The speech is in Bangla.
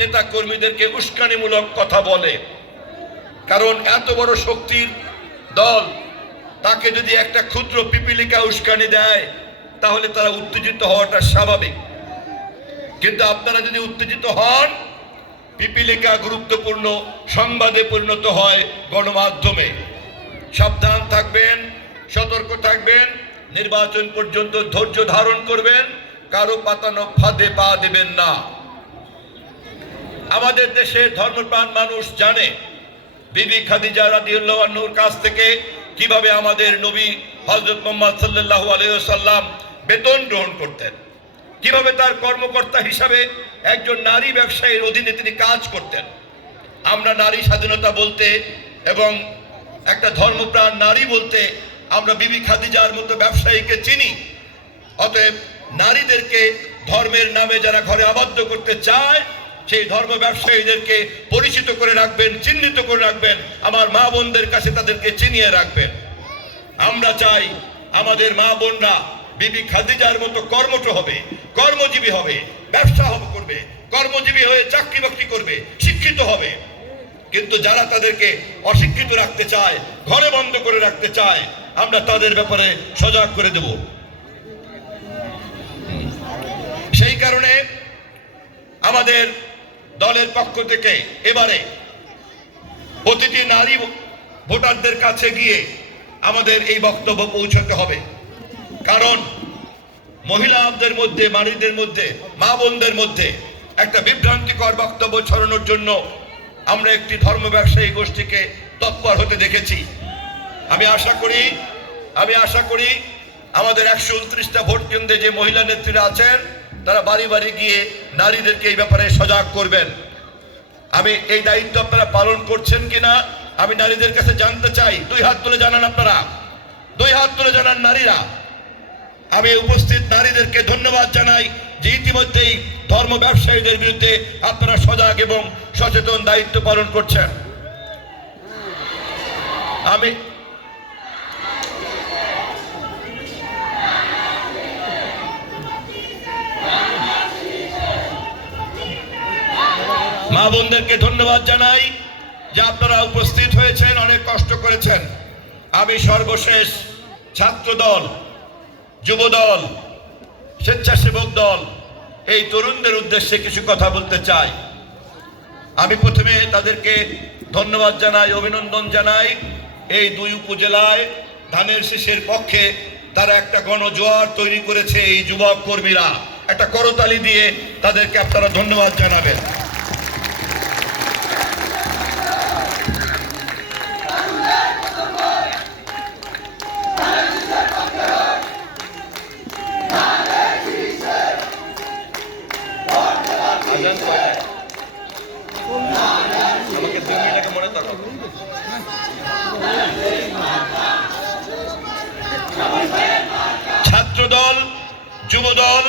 নেতা কর্মীদেরকে উস্কানিমূলক কথা বলে। কারণ এত বড় শক্তির দল তাকে যদি একটা ক্ষুদ্র পিপিলিকা উস্কানি দেয় তাহলে তারা উত্তেজিত হওয়াটা স্বাভাবিক। কিন্তু আপনারা যদি উত্তেজিত হন, পিপিলিকা গুরুত্বপূর্ণ সংবাদে পরিণত হয় গণমাধ্যমে। সাবধান থাকবেন, সতর্ক থাকবেন, নির্বাচন পর্যন্ত ধৈর্য ধারণ করবেন, কারো পাতানো ফাঁদে পা দেবেন না। আমাদের দেশের ধর্মপ্রাণ মানুষ জানে বিবি খাদিজা রাদিয়াল্লাহু আনহুর কাছ থেকে কিভাবে আমাদের নবী হযরত মুহাম্মদ সাল্লাল্লাহু আলাইহি ওয়াসাল্লাম বেতন গ্রহণ করতেন, কিভাবে তার কর্মকর্তা হিসাবে একজন নারী ব্যবসায়ীর অধীনে তিনি কাজ করতেন। আমরা নারী স্বাধীনতা বলতে এবং একটা ধর্মপ্রাণ নারী বলতে আমরা বিবি খাদিজার মতো ব্যবসায়ীকে চিনি। অতএব নারীদেরকে ধর্মের নামে যারা ঘরে আবদ্ধ করতে চায় সেই ধর্ম ব্যবসায়ীদেরকে পরিচিত করে রাখবেন, চিহ্নিত করে রাখবেন, আমার মা বোনদের কাছে তাদেরকে চিনিয়ে রাখবেন। আমরা চাই আমাদের মা বোনরা বিবি খাদিজার মতো কর্মঠ হবে, কর্মজীবী হবে, ব্যবসা করবে, কর্মজীবী হয়ে চাকরি বাকরি করবে, শিক্ষিত হবে। কিন্তু যারা তাদেরকে অশিক্ষিত রাখতে চায়, ঘরে বন্ধ করে রাখতে চায়, আমরা তাদের ব্যাপারে সজাগ করে দেব। সেই কারণে আমাদের দলের পক্ষ থেকে এবারে প্রতিটি নারী ভোটারদের কাছে গিয়ে আমাদের এই বক্তব্য পৌঁছাতে হবে। কারণ মহিলাদের মধ্যে, নারীদের মধ্যে, মা বোনদের মধ্যে একটা বিভ্রান্তিকর বক্তব্য ছড়ানোর জন্য আমরা একটি ধর্ম ব্যবসায়ী গোষ্ঠীকে তৎপর হতে দেখেছি। আমি আশা করি আমাদের 129টা ভোট কেন্দ্রে যে মহিলা নেত্রীরা আছেন তারা বাড়ি বাড়ি গিয়ে নারীদেরকে এই ব্যাপারে সজাগ করবেন। আমি এই দায়িত্ব আপনারা পালন করছেন কিনা আমি নারীদের কাছে জানতে চাই। 2 হাত তুলে জানান, আপনারা 2 হাত তুলে জানান নারীরা। আমি উপস্থিত নারীদেরকে ধন্যবাদ জানাই যে ইতিমধ্যেই ধর্ম ব্যবসায়ীদের বিরুদ্ধে আপনারা সজাগ এবং সচেতন দায়িত্ব পালন করছেন। আমি মা বোনদেরকে ধন্যবাদ জানাই যে আপনারা উপস্থিত হয়েছেন, অনেক কষ্ট করেছেন। আমি সর্বশেষ ছাত্র দল, যুব দল, স্বেচ্ছাসেবক দল, এই তরুণদের উদ্দেশ্যে কিছু কথা বলতে চাই। আমি প্রথমে তাদেরকে ধন্যবাদ জানাই, অভিনন্দন জানাই। এই 2 উপজেলায় ধানের শীষের পক্ষে তারা একটা গণজোয়ার তৈরি করেছে। এই যুবক কর্মীরা একটা করতালি দিয়ে তাদেরকে আপনারা ধন্যবাদ জানাবেন। ছাত্রদল, যুবদল,